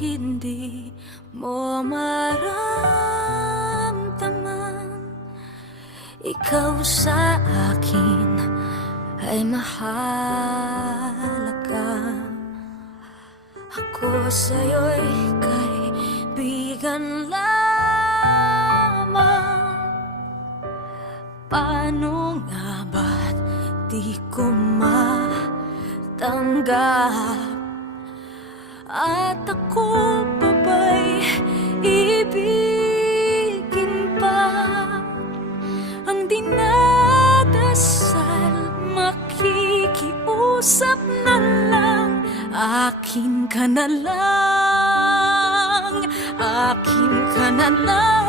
hindi mo maramdaman, ikaw sa akin ay mahalaga. Ako sa'yo'y kaibigan lamang. Paano nga ba't di ko matanggap? At ako pa ba'y ibigin pa? Ang dinadasal, makikiusap na lang. Akin ka na lang, akin ka na lang.